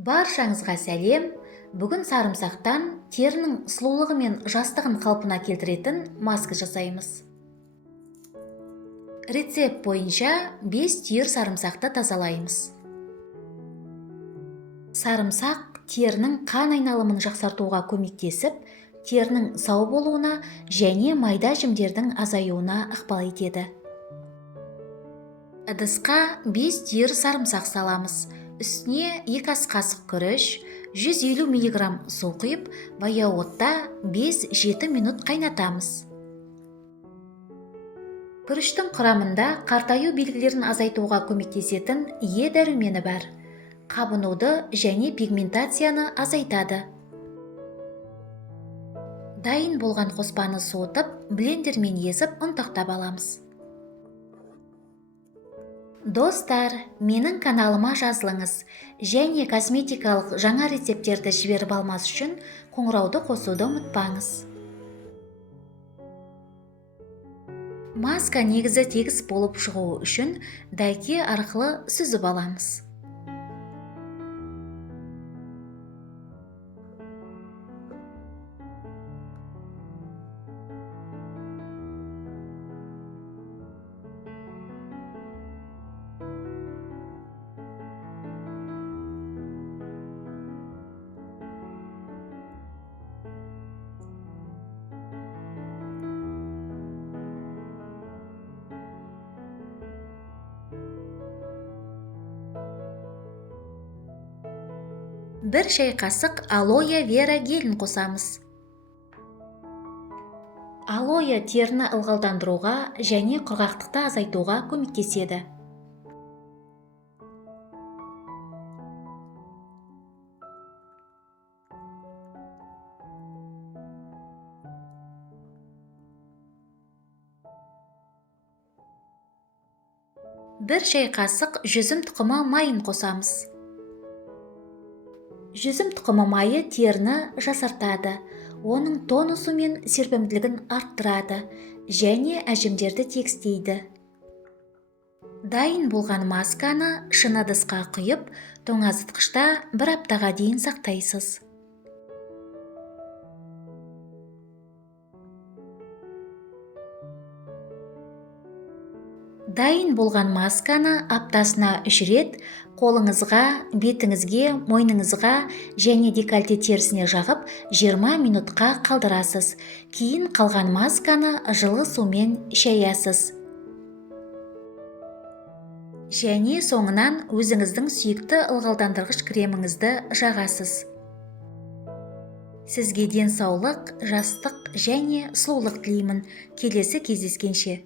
Баршаңызға сәлем. Бүгін сарымсақтан терінің сұлулығы мен жастығын қалпына келтіретін маска жасаймыз. Рецепт бойынша 5 түйір сарымсақты тазалаймыз. Сарымсақ терінің қан айналымын жақсартуға көмектесіп, терінің сау болуына және майда жімдердің азаюына ықпал етеді. Ыдысқа 5 түйір сарымсақ саламыз. Үстіне 2 ас қасық күріш, 150 мг су құйып, баяу отта 5-7 минут қайнатамыз. Күріштің құрамында қартаю белгілерін азайтуға көмектесетін Е дәрумені бар. Қабынуды және пигментацияны азайтады. Дайын болған қоспаны суытып, блендермен езіп ұнтақтап аламыз. Достар, менің каналыма жазылыңыз және косметикалық жаңа рецептерді жіберіп алмас үшін қоңырауды қосуды ұмытпаңыз. Маска негізі тегіс болып шығуы үшін дәйке арқылы сүзіп аламыз. Бір шай қасық алоэ вера гелін қосамыз. Алоэ теріні ылғалдандыруға және құрғақтықты азайтуға көмектеседі. Бір шай қасық жүзім тұқымы майын қосамыз. Жүзім тұқымы майы теріні жасартады, оның тонусы мен серпімділігін арттырады және әжімдерді тегістейді. Дайын болған масканы шыны ыдысқа құйып, тоңазытқышта 1 аптаға дейін сақтайсыз. Дайын болған масканы аптасына 3 рет қолыңызға, бетіңізге, мойныңызға және декольте терісіне жағып 20 минутқа қалдырасыз. Кейін қалған масканы жылы сумен шаясыз. Және соңынан өзіңіздің сүйікті ылғалдандырғыш креміңізді жағасыз. Сізге денсаулық, жастық және сұлулық тілеймін. Келесі кездескенше.